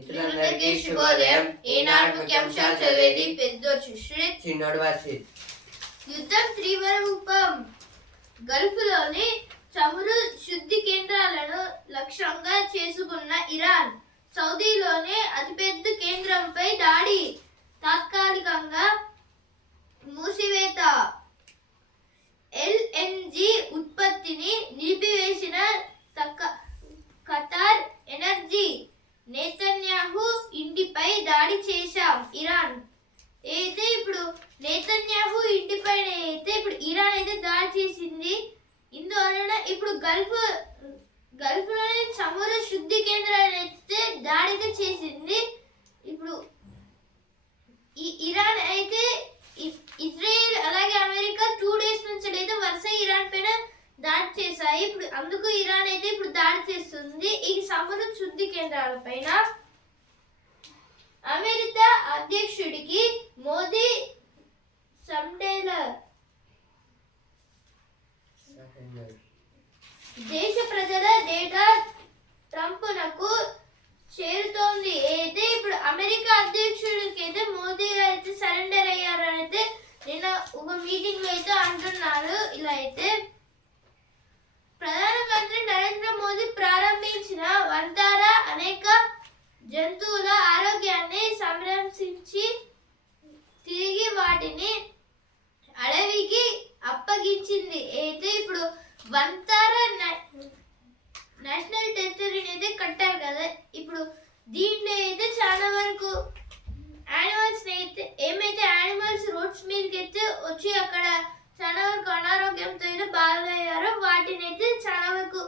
మిత్రులందరికీ శుభోదయం. ఈనాడు ముఖ్యాంశాలు చదివేది పెద్దోడు సుశ్రిత్, చిన్నోడు వర్షిత్. యుద్ధం తీవ్రరూపం. గల్ఫ్లోని చమురు శుద్ధి కేంద్రాలను లక్ష్యంగా చేసుకున్న ఇరాన్, సౌదీలోని అతిపెద్ద కేంద్రంపై దాడి, తాత్కాలికంగా మూసివేత. ఎల్ఎన్జి ఉత్పత్తిని నిలిపివేసిన ఖతార్ ఎనర్జీ. నేతన్యాహు ఇంటిపై దాడి చేశాం ఇరాన్. అయితే ఇప్పుడు నేతన్యాహు ఇంటిపైన అయితే ఇప్పుడు ఇరాన్ అయితే దాడి చేసింది. ఇందువలన ఇప్పుడు గల్ఫ్లోని చమురు శుద్ధి కేంద్రాలను అయితే దాడి అయితే చేసింది. ఇప్పుడు ఇరాన్ అయితే ఇజ్రాయెల్ అలాగే అమెరికా 2 days నుంచి అయితే వరుస ఇరాన్ పైన దాడి చేశాయి. ఇప్పుడు అందుకు ఇరాన్ అయితే ఇప్పుడు దాడి చేస్తుంది ఈ చమురు శుద్ధి కేంద్రాల పైన. అమెరికా అధ్యక్షుడికి మోదీ సండేలర్. దేశ ప్రజల డేటా ట్రంప్నకు చేరుతోంది. అయితే ఇప్పుడు అమెరికా అధ్యక్షుడికి అయితే మోదీ అయితే సరెండర్ అయ్యారని అయితే నిన్న ఒక మీటింగ్ లో అయితే అంటున్నారు. ఇలా అయితే ప్రధానమంత్రి నరేంద్ర మోదీ ప్రారంభించిన వంతారా అనేక జంతువుల ఆరోగ్యాన్ని సంరక్షించి తిరిగి వాటిని అడవికి అప్పగించింది. అయితే ఇప్పుడు వంతారా నేషనల్ టెరిటరీని అయితే కట్టారు కదా. ఇప్పుడు దీంట్లో అయితే చాలా వరకు యానిమల్స్ అయితే యానిమల్స్ రోడ్స్ మీదకి అయితే వచ్చి అక్కడ చాలా వరకు అనారోగ్యంతో అయితే బాధయ్యారు. వాటిని అయితే చాలా వరకు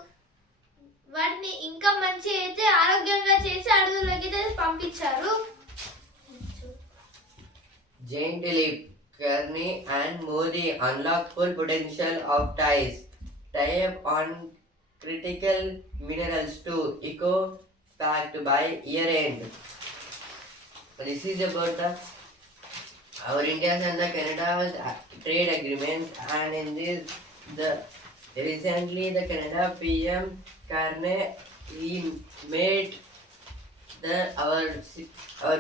వాటిని ఇంకా మంచి అయితే ఆరోగ్యంగా చేసి అడవుల్లోకి అయితే పంపించారు. Jain Dilip, Kearney and Modi unlock full potential of ties. Tie-up on critical minerals to eco pact by year end. This is about our India's and the Canada's trade agreement, and in this recently the Canada PM Carney he made our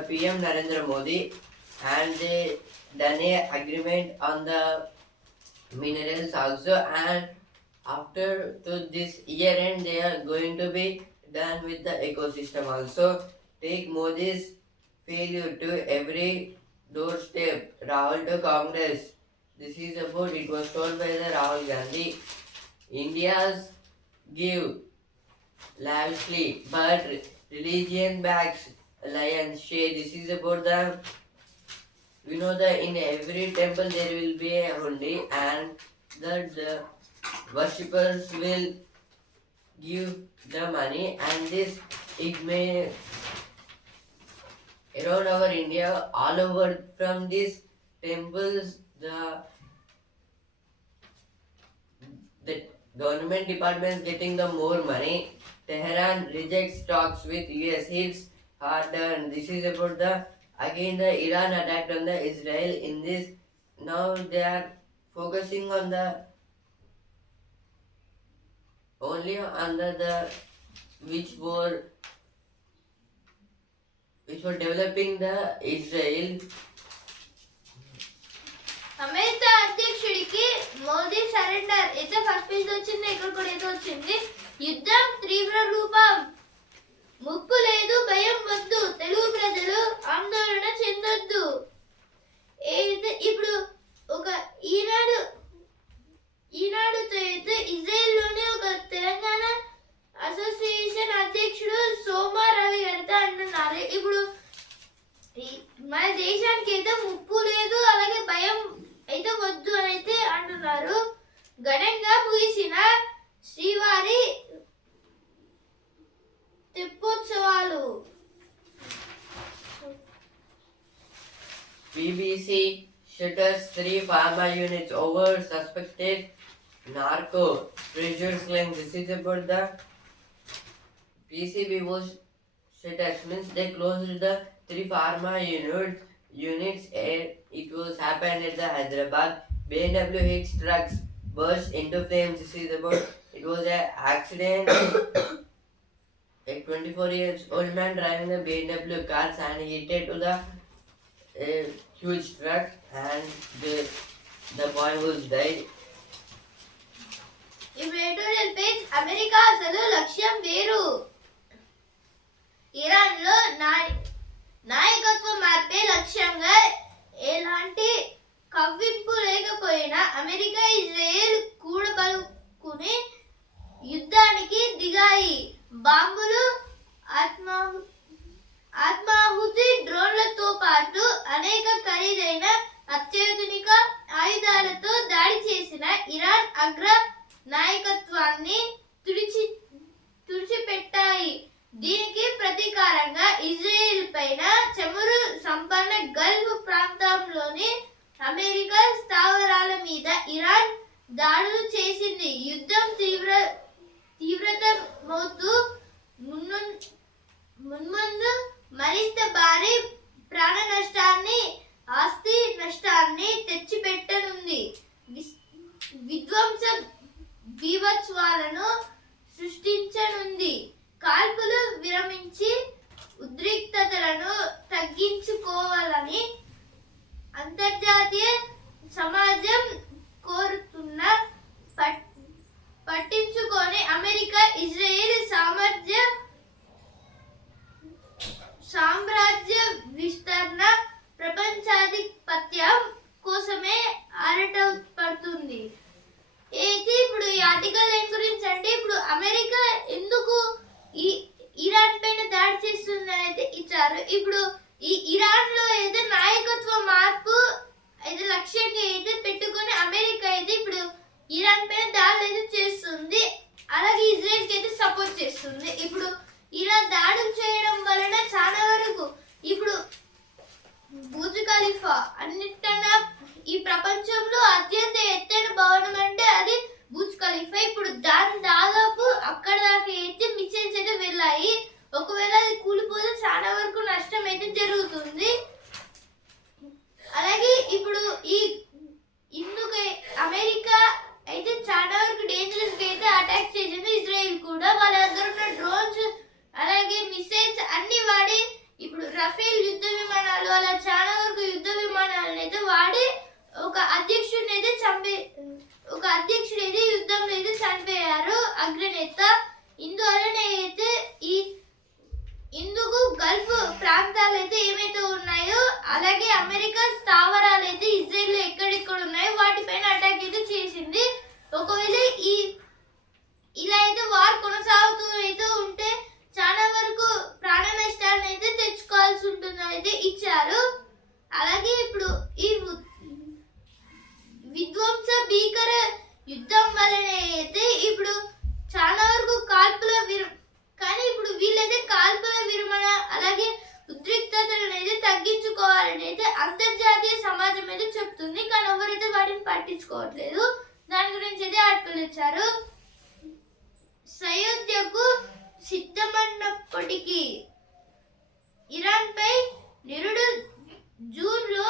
PM Narendra Modi, and they done a agreement on the minerals also, and after to this year end they are going to be done with the ecosystem also. Take Modi's failure to every doorstep. Rahul to Congress. This is about, it was told by the Rahul Gandhi. India's give lavishly, but religion backs lion's share. This is about the, we know that in every temple there will be a hundi, and that the worshippers will give the money, and this it may around our India, all over from these temples, the government departments getting the more money. Tehran rejects talks with US, hits hard done. This is about the again the Iran attack on the Israel. In this now they are focusing on the only under the which were developing the Israel. America అధ్యక్షుడికి Modi surrender అయితే first page వచ్చింది. ఇక్కడ కూడా అయితే వచ్చింది. యుద్ధం తీవ్ర రూపం. ముప్పు లేదు, భయం వద్దు, తెలుగు ప్రజలు ఆందోళన చెందొద్దు. ఇప్పుడు ఒక ఈనాడుతో అయితే ఇజ్రాయెల్లోనే ఒక తెలంగాణ అసోసియేషన్ అధ్యక్షుడు సోమా రవి గారితో అంటున్నారు. ఇప్పుడు మన దేశానికి అయితే ముప్పు లేదు, అలాగే భయం అయితే వద్దు అని అయితే అంటున్నారు. ఘనంగా ముగిసిన శ్రీవారి తెప్పోత్సవాలు. BBC shutters 3 pharma units over suspected narco treasures claim. This is about the PCB was shutters means they closed the 3 pharma units. It was happened at the Hyderabad. BMW hits trucks, burst into flames. This is about, it was an accident a 24 years old man driving a BMW car and hit to the a huge truck and the boy was died. ఇప్పుడు editorial page America అసలు లక్ష్యం వేరు. Iran లో నాయకత్వ మార్పే లక్ష్యంగా ఎలాంటి కవ్వింపు లేకపోయినా అమెరికా ఇజ్రాయెల్ కూడబలుకుని యుద్ధానికి దిగాయి. బాంబులు, ఆత్మాహుతి డ్రోన్లతో పాటు అనేక ఖరీదైన అత్యాధునిక ఆయుధాలతో దాడి చేసిన ఇరాన్ అగ్ర నాయకత్వాన్ని తుడిచిపెట్టాయి. దీనికి ప్రతీకారంగా ఇజ్రాయెల్ పైన చమురు సంపన్న గల్ఫ్ ప్రాంతంలోని అమెరికా స్థావరాల మీద ఇరాన్ దాడులు చేసింది. యుద్ధం తీవ్రతమవుతూ మున్ముందు మరింత భారీ ప్రాణ నష్టాన్ని, ఆస్తి నష్టాన్ని తెచ్చిపెట్టనుంది. విధ్వంస బీభత్సాలను సృష్టించనుంది. కాల్పులు విరమించి ఉద్రిక్తతలను తగ్గించుకోవాలని అంతర్జాతీయ సమాజం కోరుతున్న పట్టించుకొని అమెరికా ఇజ్రాయెల్ సామ్రాజ్య విస్తరణ, ప్రపంచాధిపత్యం కోసమే ఆరాటపడుతుంది. అయితే ఇప్పుడు ఈ ఆర్టికల్ ఏం గురించి అంటే ఇప్పుడు అమెరికా ఎందుకు ఇరాన్ పైన దాడి చేస్తుందని అయితే ఇచ్చారు. ఇప్పుడు ఈ ఇరాన్ లో అయితే నాయకత్వ మార్పు అయితే లక్ష్యంగా అయితే పెట్టుకొని అమెరికా అయితే ఇప్పుడు ఇరాన్ పైన దాడులు అయితే చేస్తుంది. అలాగే ఇజ్రాయెల్ కి అయితే సపోర్ట్ చేస్తుంది. ఇప్పుడు ఇలా దాడులు చేయడం వలన చాలా వరకు ఇప్పుడు బుర్జ్ ఖలీఫా అన్నిటికన్నా ఈ ప్రపంచంలో అత్యంత ఎత్తైన భవనం అంటే అది బుర్జ్ ఖలీఫా. ఇప్పుడు దాని దాదాపు అక్కడ దాకా అయితే మిసైల్స్ అయితే వెళ్ళాయి. ఒకవేళ అది కూలిపోతే చాలా వరకు నష్టం అయితే జరుగుతుంది. అలాగే ఇప్పుడు ఇందుకు అమెరికా అయితే చాలా వరకు డేంజరస్ గా అయితే అటాక్ చేసింది. ఇజ్రాయెల్ కూడా వాళ్ళ దగ్గర ఉన్న డ్రోన్స్ అలాగే మిసైల్స్ అన్ని వాడి ఇప్పుడు రఫేల్ యుద్ధ విమానాలు అలా చాలా వరకు యుద్ధ విమానాలను అయితే వాడి ఒక అధ్యక్షుడిని అయితే యుద్ధంలో అయితే చనిపోయారు అగ్రనేత. ఇందువలన అయితే ఇందుకు గల్ఫ్ ప్రాంతాలు అయితే ఏమైతే ఉన్నాయో అలాగే అమెరికా స్థావరాలు అయితే ఇజ్రాయెల్ లో ఎక్కడెక్కడ ఉన్నాయో వాటిపైన అటాక్ అయితే చేసింది. ఒకవేళ ఇలా అయితే వార్ కొనసాగుతూ అయితే ఉంటే చాలా వరకు ప్రాణ నష్టాలను అయితే తెచ్చుకోవాల్సి ఉంటుందని అయితే ఇచ్చారు. అలాగే ఇప్పుడు ఈ విధ్వంస భీకర యుద్ధం వలన అయితే ఇప్పుడు చాలా వరకు కానీ ఇప్పుడు వీళ్ళైతే కాల్పుల విరమణ అలాగే ఉద్రిక్తతలను అయితే తగ్గించుకోవాలని అయితే అంతర్జాతీయ సమాజం అయితే చెప్తుంది. కానీ ఎవరైతే వాటిని పట్టించుకోవట్లేదు. దాని గురించి అయితే ఆర్టికల్ ఇచ్చారు. సయోధ్యకు సిద్ధమన్నప్పటికీ ఇరాన్ పై నిరుడు జూన్ లో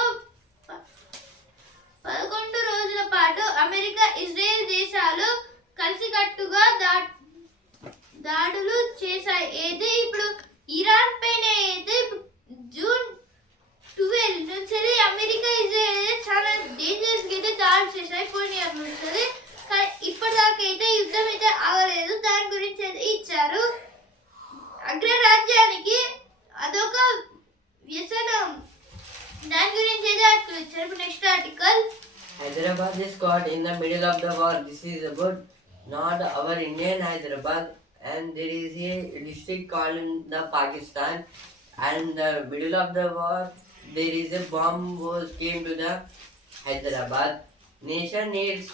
11 రోజుల పాటు అమెరికా ఇజ్రాయెల్ దేశాలు కలిసికట్టుగా దాడులు చేశాయి. అయితే ఇప్పుడు ఇరాన్ పైన అయితే జూన్ 12 నుంచి అమెరికా ఇజ్రాయెల్ చాలా డేంజరస్ గా అయితే దాడులు చేశాయి. పోయిన ఇయర్ నుంచి ఇప్పటిదాకా అయితే యుద్ధం అయితే ఆగలేదు. దాని గురించి అయితే ఇచ్చారు. అగ్రరాజ్యానికి అదొక వ్యసనం. దాని గురించి అయితే ఆర్టికల్ ఇచ్చారు. Next article, Hyderabad is caught in the middle of the war. This is about not our Indian Hyderabad, and there is a district called in the Pakistan, and the middle of the war there is a bomb was came to the Hyderabad. Nation needs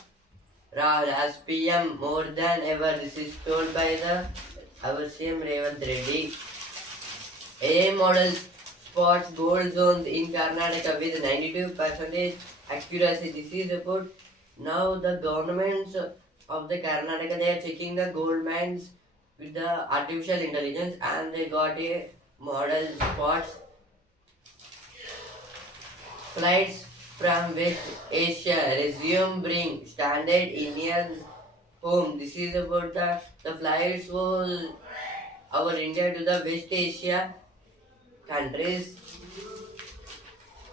Rahul as PM more than ever. This is told by our CM Revanth Reddy. AI model spots gold zones in Karnataka with 92% accuracy. This is about now the governments of the Karnataka, they are checking the gold mines with the artificial intelligence and they got a model spots. Flights from West Asia resume bring standard Indian home. This is about the flights was our India to the West Asia countries.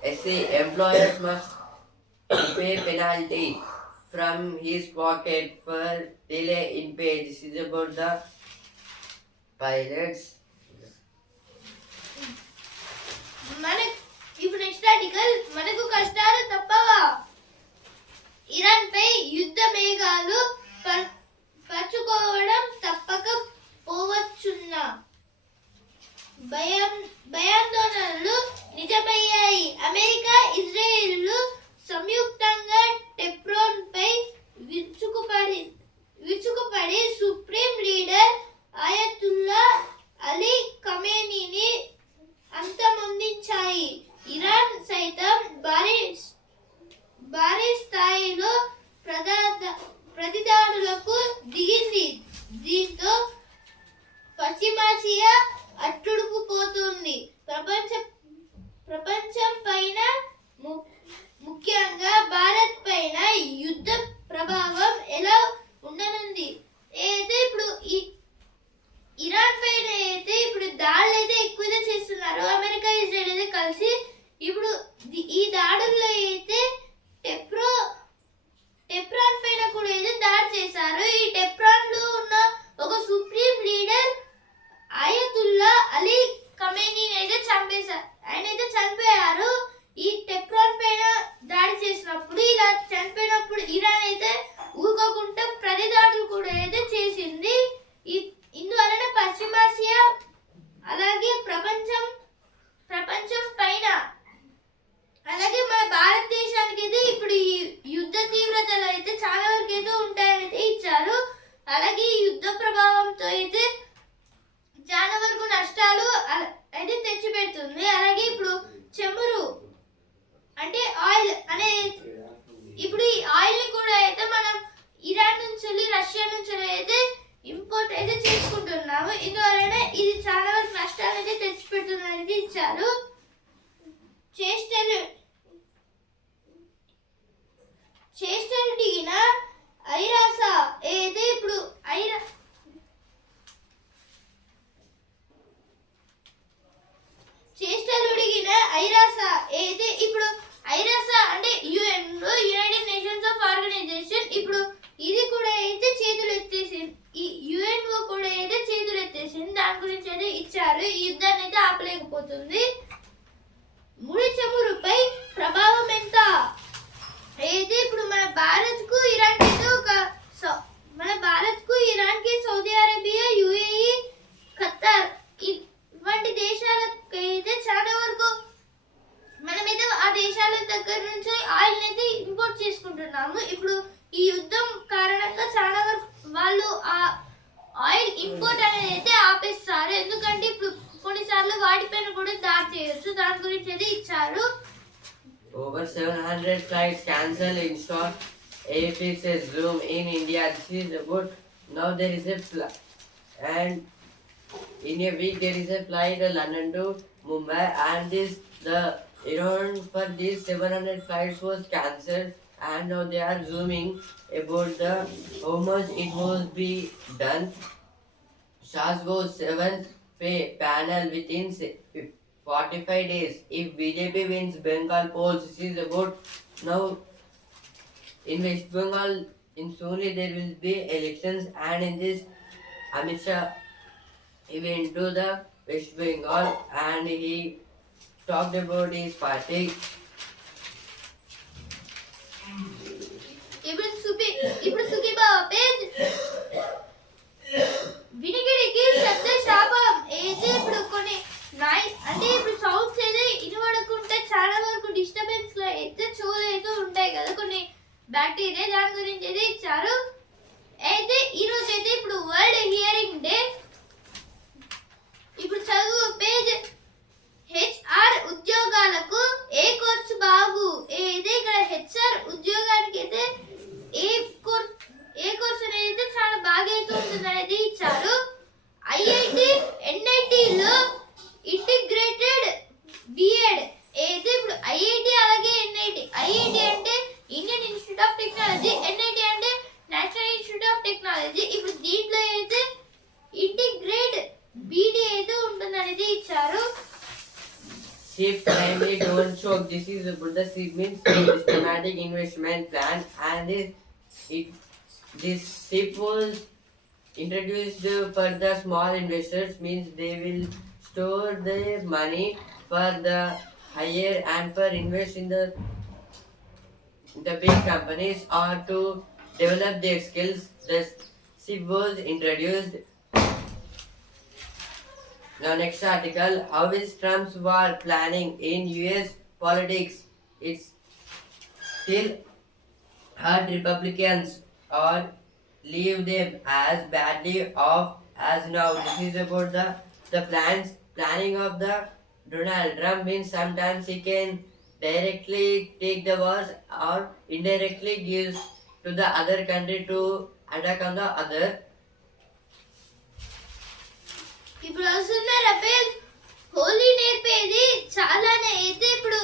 SC employers must pay penalty from his pocket for delay in pay. This is about the pilots. మన ఇప్పుడు next article మనకు కష్టాలు తప్పవా, Iran పై యుద్ధ మేఘాలు పరుచుకోవడం తప్పక పోవచ్చున్న భయాందోళనలు నిజమయ్యాయి. అమెరికా ఇజ్రాయెల్ సంయుక్తంగా టెహ్రాన్ పై విరుచుకుపడి సుప్రీం లీడర్ ఆయతుల్లా అలీ ఖమేనీని అంతమొందించాయి. ఇరాన్ సైతం భారీ స్థాయిలో ప్రతిదాడులకు దిగింది. దీంతో పశ్చిమాసియా అట్టుడుకుపోతుంది. ప్రపంచం పైన ముఖ్యంగా భారత్ పైన యుద్ధ ప్రభావం ఎలా ఉండనుంది. అయితే ఇప్పుడు ఇరాన్ పైన అయితే ఇప్పుడు దాడులు అయితే ఎక్కువగా చేస్తున్నారు. అమెరికా ఇజ్రాయెల్ అయితే కలిసి ఇప్పుడు ఈ దాడుల్లో అయితే టెహ్రాన్ పైన కూడా అయితే దాడి చేశారు. ఈ టెహ్రాన్ లో ఉన్న ఒక supreme leader Ayatollah Ali Khamenei అయితే చంపేశారు. ఆయన అయితే చనిపోయారు. ఈ టెహ్రాన్ పైన దాడి చేసినప్పుడు, ఇలా చనిపోయినప్పుడు ఇరాన్ అయితే ఊరుకోకుండా ప్రతి దాడులు కూడా అయితే చేసింది. ఇందువలన పశ్చిమాసియా అలాగే ప్రపంచం పైన అలాగే మన భారతదేశానికి అయితే ఇప్పుడు ఈ యుద్ధ తీవ్రతలు అయితే చాలా వరకు అయితే ఉంటాయని అయితే ఇచ్చారు. అలాగే ఈ యుద్ధ ప్రభావంతో అయితే చాలా వరకు నష్టాలు అయితే తెచ్చిపెడుతుంది. అలాగే ఇప్పుడు చమురు అంటే ఆయిల్ అనే ఇప్పుడు ఈ ఆయిల్ ని కూడా అయితే మనం ఇరాన్ నుంచి రష్యా నుంచి అయితే ఇంపోర్ట్ అయితే చేసుకుంటున్నాము. ఇందువలన ఇది చాలా వరకు నష్టాలు అయితే తెచ్చిపెడుతుంది అనేది ఇచ్చారు. చేష్టలు దిగిన ఐరాస అయితే ఇప్పుడు ఐరాస అంటే యునైటెడ్ నేషన్స్ ఆఫ్ ఆర్గనైజేషన్ ఇప్పుడు ఇది కూడా అయితే చేతులు ఎత్తేసింది. ఈ యుఎన్ఓ కూడా అయితే చేతులు ఎత్తేసింది. దాని గురించి అయితే ఇచ్చారు. ఈ యుద్ధాన్ని అయితే ఆపలేకపోతుంది. ముడి చమురుపై ప్రభావం ఎంత అయితే ఇప్పుడు మన భారత్ కు ఇరాన్ కి సౌదీ అరేబియా, యుఏఈ, ఖతార్ ఇటువంటి దేశాలకు అయితే చాలా వరకు మనమైతే ఆ దేశాల దగ్గర నుంచి ఆయిల్ అయితే ఇంపోర్ట్ చేసుకుంటున్నాము. ఇప్పుడు ఈ యుద్ధం కారణంగా చాలా వరకు వాళ్ళు ఆ ఆయిల్ ఇంపోర్ట్ అనేది అయితే ఆపేస్తారు. ఎందుకంటే ఇప్పుడు కొన్నిసార్లు వాటిపైన కూడా దాడి చేయొచ్చు. దాని గురించి అయితే ఇచ్చారు. Over 700 flights cancelled in stock. AFX says Zoom in India. This is about now there is a flight, and in a week there is a flight London to Mumbai, and the around for these 700 flights was cancelled, and now they are zooming about how much it was be done. SAS goes 7th pay panel within 45 days. If BJP wins Bengal polls, this is about now in West Bengal. In soonly there will be elections, and in this Amit Shah he went to the West Bengal and he talked about his party. ఇప్పుడు Sukhibhava page వినికిడికి శబ్ద శాపం అయితే ఇప్పుడు కొన్ని అంటే ఇప్పుడు sounds అయితే ఇనబడకుంటే చాలా వరకు డిస్టర్బెన్స్ లో అయితే చెవులు అయితే ఉంటాయి కదా కొన్ని బ్యాక్టీరియా. దాని గురించి అయితే ఇచ్చారు. అయితే ఈ రోజు అయితే ఇప్పుడు వరల్డ్ హియరింగ్ డే. ఇప్పుడు చదువు పేజ్ హెచ్ఆర్ ఉద్యోగాలకు ఏ కోర్సు బాగు అయితే ఇక్కడ హెచ్ఆర్ ఉద్యోగానికి అయితే ఏ కోర్సు అనేది చాలా బాగా అయితే ఉంటుంది అనేది ఇచ్చారు. ఐఐటి ఎన్ఐటిలో ఇంటిగ్రేటెడ్ బిఎడ్ అయితే ఇప్పుడు ఐఐటి అలాగే ఎన్ఐటి. ఐఐటి అంటే Indian institute of technology, NIT అంటే SIP timely don't choke. This is about the SIP means systematic investment plan, and this SIP was introduced for the small investors, means they will store their money for the higher and for invest in the big companies or to develop their skills. The SIP was introduced. Now next article, how is Trump's war planning in US politics? It's still hurt Republicans or leave them as badly off as now. This is about the planning of the Donald Trump, means sometimes he can directly take the wars or indirectly gives to the other country to attack on the other. ఇప్పుడు వస్తున్నారు అప్పేల్ హోలీ నేర్పేది చాలానే అయితే ఇప్పుడు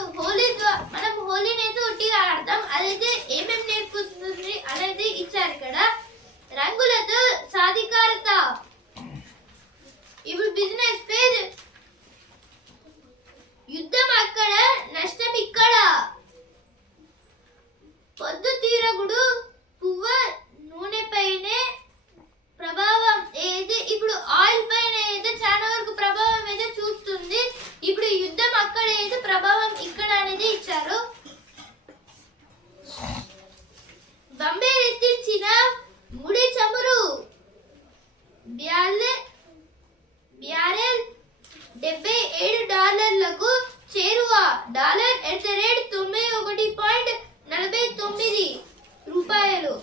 మనం హోలీని అయితే ఒట్టిగా ఆడతాం, అదైతే ఏమేమి నేర్పుతుంది అనేది ఇచ్చారు ఇక్కడ. రంగులతో సాధికారత. ఇప్పుడు బిజినెస్ పేజ్ యుద్ధం అక్కడ, నష్టం ఇక్కడ. పొద్దు తీరగుడు పువ్వ నూనె పైనే ప్రభావం ఏది, ఇప్పుడు ఆయిల్ పైన అయితే చాలా వరకు ప్రభావం అయితే చూపుతుంది. ఇప్పుడు యుద్ధం అక్కడ అయితే ప్రభావం ఇక్కడ అనేది ఇచ్చారు. బాంబే ఎత్తించిన ముడి చమురు బ్యారెల్ $77 చేరువ. $91.49 రూపాయలు.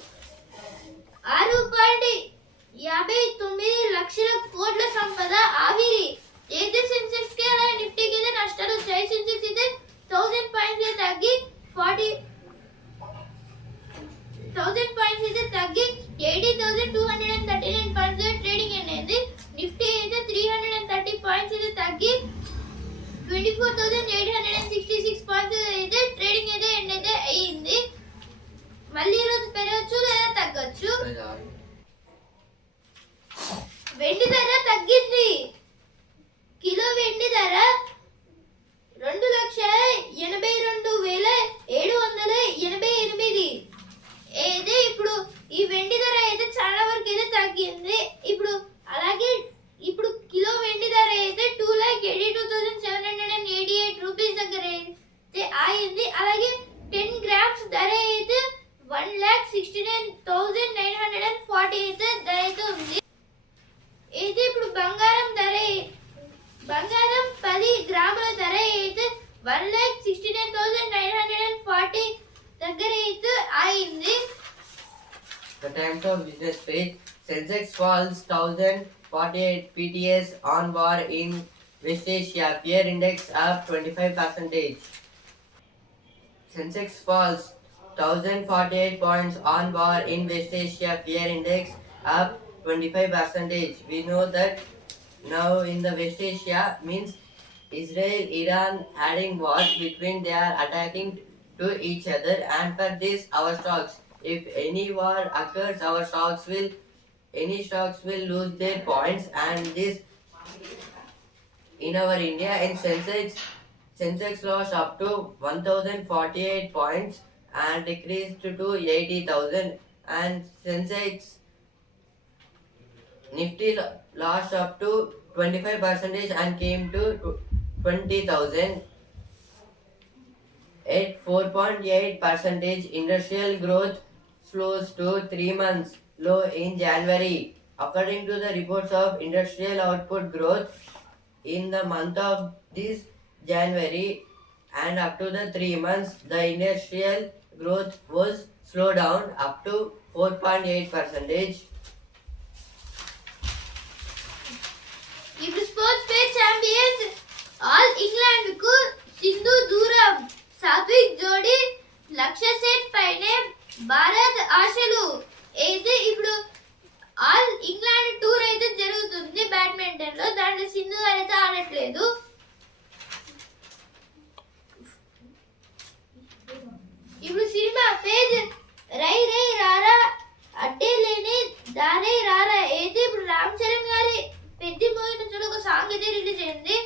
6.59 లక్షల కోట్ల సంపద ఆవిరి. అయితే సెన్సెక్స్ కి అలాగే నిఫ్టీకి అయితే నష్టాలు వచ్చాయి. సెన్సెక్స్ అయితే 1000 పాయింట్స్ తగ్గి 80,239 పాయింట్స్ ట్రేడింగ్ అనేది. నిఫ్టీ అయితే 330 పాయింట్స్ అయితే తగ్గి 24,866 పాయింట్స్ అయితే ట్రేడింగ్ అయితే ఎండ్ అయితే అయ్యింది. మళ్ళీ ఈరోజు పెరగచ్చు లేదా తగ్గచ్చు. వెండి ధర తగ్గింది. కిలో వెండి ధర 2,82,788. అయితే ఇప్పుడు ఈ వెండి ధర అయితే చాలా వరకు అయితే తగ్గింది. అలాగే ఇప్పుడు కిలో వెండి ధర అయితే 2,82,788 రూపీస్ దగ్గర అయితే అయింది. అలాగే 10 గ్రామ్స్ ధర అయితే 1,69,940 అయితే ధర అయితే ఉంది. అయితే ఇప్పుడు బంగారం 10 గ్రాముల ధర అయితే 1,69,940 దగ్గర అయితే అయింది. The Times of Business page, Sensex falls 1,048 PTS on war in West Asia, fear index up 25%. Sensex falls 1,048 points on war in West Asia, fear index up 25%. We know that now in the West Asia means Israel, Iran adding wars between, they are attacking to each other, and for this our stocks, if any war occurs, our stocks will lose their points, and this in our India in Sensex lost up to 1,048 points and decreased to 80,000, and Sensex Nifty lost up to 25% and came to 20,000. At 4.8%, industrial growth slows to 3 months low in January. According to the reports of industrial output growth in the month of this January and up to the 3 months, the industrial growth was slowed down up to 4.8%. ఇప్పుడు sports page champions all England కు సింధు దూరం. సాత్విక్ జోడీ లక్ష్య set పైనే భారత్ ఆశలు. అయితే ఇప్పుడు all England tour అయితే జరుగుతుంది బ్యాడ్మింటన్ లో. దాంట్లో సింధు గారు అయితే ఆడట్లేదు. ఇప్పుడు సినిమా పేజ్ రై రై రారా అడ్డే లేని దారై రారా. అయితే ఇప్పుడు రామ్ చరణ్ గారి పెద్ద మూవీ నుంచి ఒక సాంగ్ అయితే రిలీజ్ అయింది.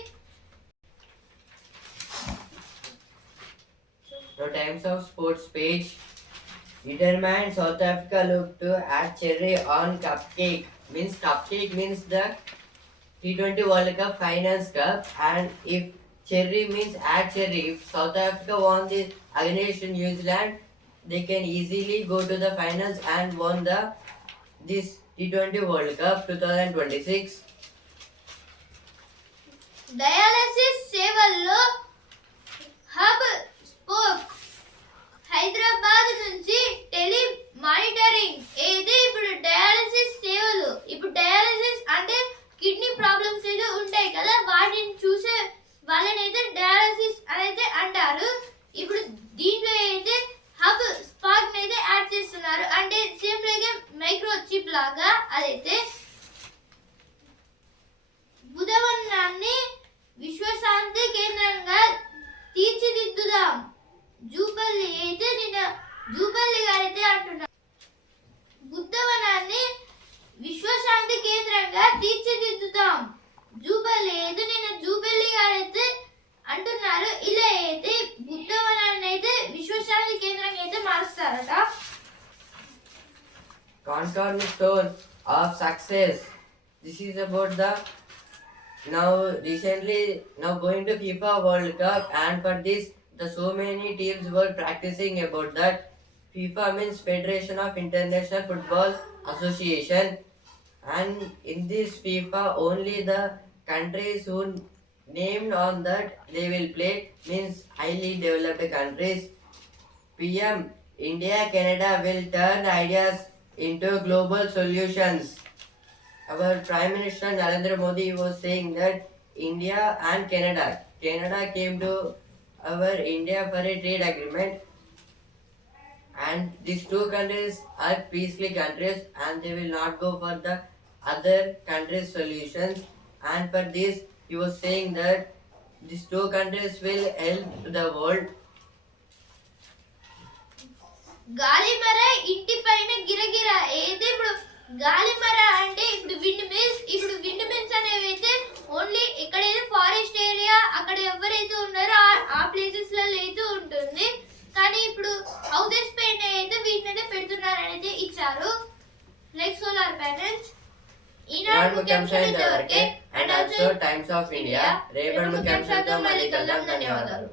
The Times of Sports page determined South Africa look to add cherry on cupcake. Cupcake means the T20 World Cup Finals Cup, and if cherry means add cherry. If South Africa won this against New Zealand, they can easily go to the finals and won this T20 World Cup 2026. Dialysis సేవల్లో hub spoke Hyderabad నుంచి tele monitoring అయితే ఇప్పుడు dialysis సేవలు ఇప్పుడు dialysis అంటే kidney problems అయితే ఉంటాయి కదా వాటిని చూసే వాళ్ళని అయితే డయాలసిస్ అనేది అంటారు. ఇప్పుడు దీంట్లో అయితే హబ్ స్పాక్ అయితే యాడ్ చేస్తున్నారు అంటే సేమ్ లైక్ మైక్రో చిప్ లాగా. అదైతే బుధవన్నాన్ని విశ్వశాంతి కేంద్రంగా తీర్చిదిద్దుదాం. జూపల్లి అయితే నిన్న జూపల్లి గారైతే అంటున్నారు బుద్ధవనాన్ని విశ్వశాంతి కేంద్రంగా తీర్చిదిద్దుతాం. జూపల్లి అయితే నిన్న జూపల్లి గారైతే అంటున్నారు. ఇలా అయితే బుద్ధవనాన్ని అయితే విశ్వశాంతి కేంద్రంగా అయితే మారుస్తారట. Cornerstone of success. This is about the now going to FIFA World Cup, and for this so many teams were practicing about that. FIFA means Federation of International Football Association, and in this FIFA only the countries who named on that they will play, means highly developed countries. PM India Canada will turn ideas into global solutions. Our Prime Minister Narendra Modi was saying that India and Canada came to our India for a trade agreement, and these two countries are peaceful countries and they will not go for the other countries' solutions. And for this, he was saying that these two countries will help the world. గాలిమర ఇంటి పైన గిరగిర అయితే ఇప్పుడు గాలిమర అంటే ఇప్పుడు wind mills అనేవి అయితే only ఎక్కడైతే ఫారెస్ట్ ఏరియా అక్కడ ఎవరైతే ఉన్నారో ఆ ప్లేసెస్ లలో అయితే ఉంటుంది. కానీ ఇప్పుడు హౌసెస్ పైన అయితే వీటిని పెడుతున్నారని అయితే ఇచ్చారు లైక్ సోలార్ ప్యానెల్స్. ఈనాడు ముఖ్యాంశాలు ఇంతవరకే. And also times of India రేపటి ముఖ్యాంశాలతో మళ్ళీ కలుద్దాం. ధన్యవాదాలు.